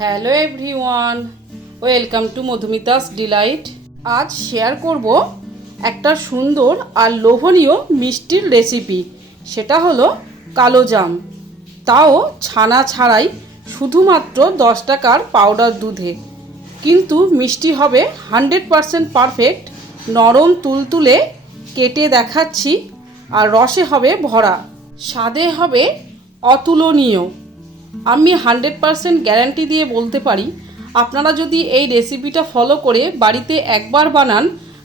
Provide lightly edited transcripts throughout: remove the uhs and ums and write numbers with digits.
Hello everyone, welcome to Madhumita's delight. আজ share করব একটা সুন্দর আর লোভনীয় মিষ্টির রেসিপি। সেটা হলো কালোজাম, তাও ছানা ছাড়াই, শুধুমাত্র 10 টাকার পাউডার দুধে। কিন্তু মিষ্টি হবে 100% পারফেক্ট, নরম তুলতুলে, কেটে দেখাচ্ছি। আর রসে হবে ভরা, স্বাদে হবে অতুলনীয়। আমি 100% গ্যারান্টি দিয়ে বলতে পারি, আপনারা যদি এই রেসিপিটা ফলো করে বাড়িতে একবার বানান,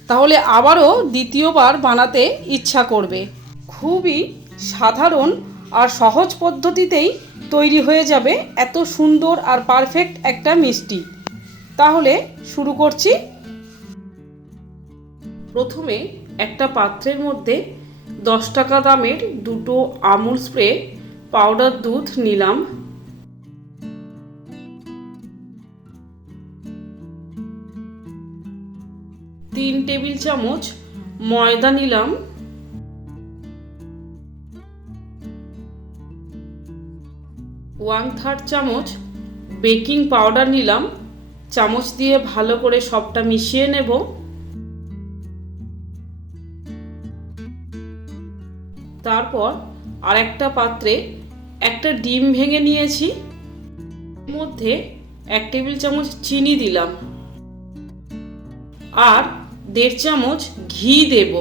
তাহলে আবারও দ্বিতীয়বার বানাতে ইচ্ছা করবে। খুবই সাধারণ আর সহজ পদ্ধতিতেই তৈরি হয়ে যাবে এত সুন্দর আর পারফেক্ট একটা মিষ্টি। তাহলে শুরু করছি। প্রথমে একটা পাত্রের মধ্যে 10 টাকা দামের দুটো আমুল স্প্রে পাউডার দুধ নিলাম। তিন টেবিল চামচ ময়দা নিলাম। 1/3 চামচ বেকিং পাউডার নিলাম। চামচ দিয়ে ভালো করে সবটা মিশিয়ে নেব। তারপর আরেকটা পাত্রে একটা ডিম ভেঙে নিয়েছি, এর মধ্যে 1 টেবিল চামচ চিনি দিলাম আর 1.5 চামচ ঘি দেব।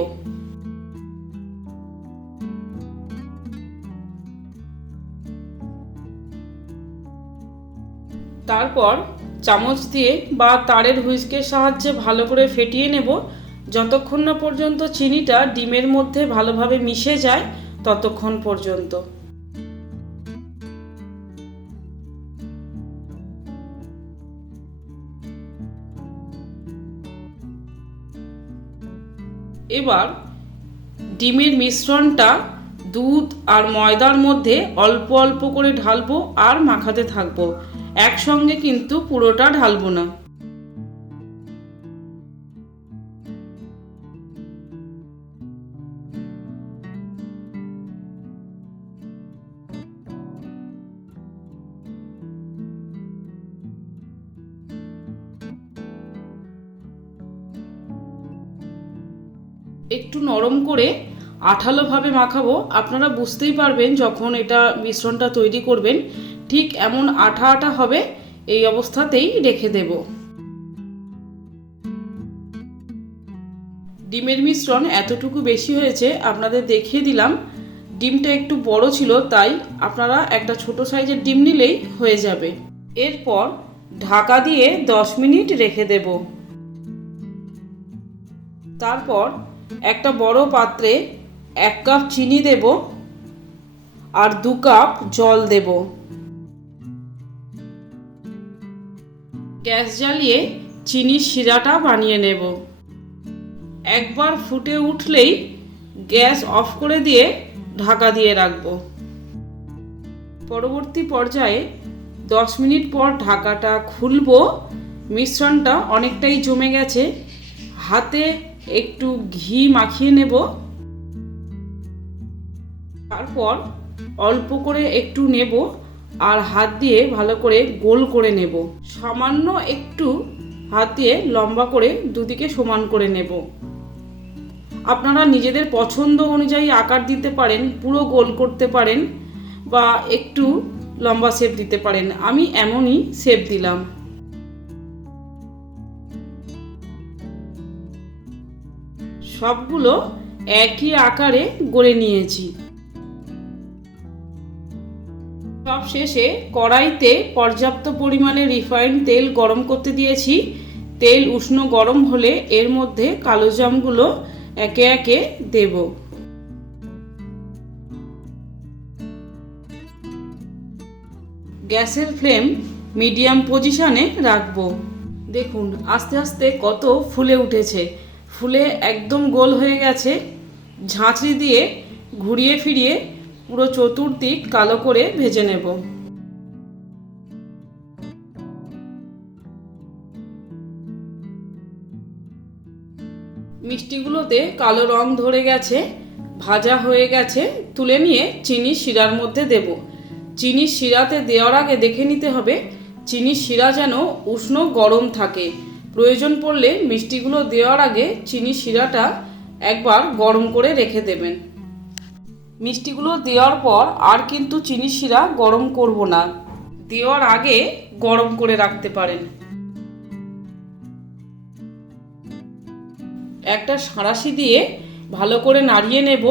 তারপর চামচ দিয়ে বা তারের হুইস্কের সাহায্যে ভালো করে ফেটিয়ে নেব, যতক্ষণ না পর্যন্ত চিনিটা ডিমের মধ্যে ভালোভাবে মিশে যায় ততক্ষণ পর্যন্ত। এবার ডিমের মিশ্রণটা দুধ আর ময়দার মধ্যে অল্প অল্প করে ঢালবো আর মাখাতে থাকবো, একসঙ্গে কিন্তু পুরোটা ঢালবো না। একটু নরম করে আঠালোভাবে মাখাবো। আপনারা বুঝতেই পারবেন যখন এটা মিশ্রণটা তৈরি করবেন, ঠিক এমন আঠা আঠা হবে, এই অবস্থাতেই রেখে দেব। ডিমের মিশ্রণ এতটুকু বেশি হয়েছে আপনাদের দেখিয়ে দিলাম। ডিমটা একটু বড় ছিল, তাই আপনারা একটা ছোট সাইজের ডিম নিলেই হয়ে যাবে। এরপর ঢাকা দিয়ে 10 মিনিট রেখে দেব। তারপর একটা বড় পাত্রে 1 কাপ চিনি দেব আর 2 কাপ জল দেব। গ্যাস জ্বালিয়ে চিনির শিরাটা বানিয়ে নেব। একবার ফুটে উঠলেই গ্যাস অফ করে দিয়ে ঢাকা দিয়ে রাখব। পরবর্তী পর্যায়ে 10 মিনিট পর ঢাকাটা খুলব। মিশ্রণটা অনেকটাই জমে গেছে, হাতে একটু ঘি মাখিয়ে নেব। তারপর অল্প করে একটু নেব আর হাত দিয়ে ভালো করে গোল করে নেব। সামান্য একটু হাত দিয়ে লম্বা করে দুদিকে সমান করে নেব। আপনারা নিজেদের পছন্দ অনুযায়ী আকার দিতে পারেন, পুরো গোল করতে পারেন বা একটু লম্বা শেপ দিতে পারেন। আমি এমনই শেপ দিলাম। সবগুলো একই আকারে গড়ে নিয়েছি। সব শেষে কড়াইতে পর্যাপ্ত পরিমাণে রিফাইন্ড তেল গরম করতে দিয়েছি। তেল উষ্ণ গরম হলে এর মধ্যে কালোজামগুলো একে একে দেব। গ্যাসের ফ্লেম মিডিয়াম পজিশনে রাখবো। দেখুন আস্তে আস্তে কত ফুলে উঠেছে, ফুলে একদম গোল হয়ে গেছে। ঝাঁঝরি দিয়ে ঘুরিয়ে ফিরিয়ে পুরো চতুর্দিক কালো করে ভেজে নেব। মিষ্টিগুলোতে কালো রং ধরে গেছে, ভাজা হয়ে গেছে। তুলে নিয়ে চিনি শিরার মধ্যে দেব। চিনি শিরাতে দেওয়ার আগে দেখে নিতে হবে চিনির শিরা যেন উষ্ণ গরম থাকে। প্রয়োজন পড়লে মিষ্টিগুলো দেওয়ার আগে চিনির শিরাটা একবার গরম করে রেখে দেবেন। মিষ্টিগুলো দেওয়ার পর আর কিন্তু চিনির শিরা গরম করব না, দেওয়ার আগে গরম করে রাখতে পারেন। একটা সাঁড়াশি দিয়ে ভালো করে নাড়িয়ে নেব,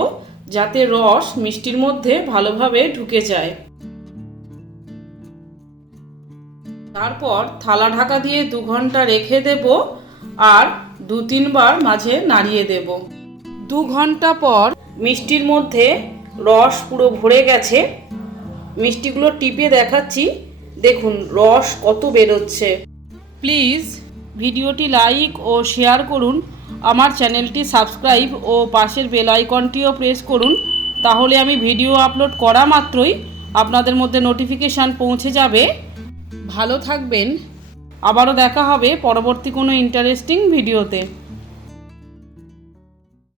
যাতে রস মিষ্টির মধ্যে ভালোভাবে ঢুকে যায়। তারপর থালা ঢাকা দিয়ে 2 ঘন্টা রেখে দেব আর 2-3 বার মাঝে নাড়িয়ে দেব। 2 ঘন্টা পর মিষ্টির মধ্যে রস পুরো ভরে গেছে। মিষ্টিগুলো টিপে দেখাচ্ছি, দেখুন রস কত বেরোচ্ছে। প্লিজ ভিডিওটি লাইক ও শেয়ার করুন, আমার চ্যানেলটি সাবস্ক্রাইব ও পাশের বেল আইকনটিও প্রেস করুন, তাহলে আমি ভিডিও আপলোড করা মাত্রই আপনাদের মধ্যে নোটিফিকেশান পৌঁছে যাবে। ভালো থাকবেন, আবারও দেখা হবে পরবর্তী কোনো ইন্টারেস্টিং ভিডিওতে।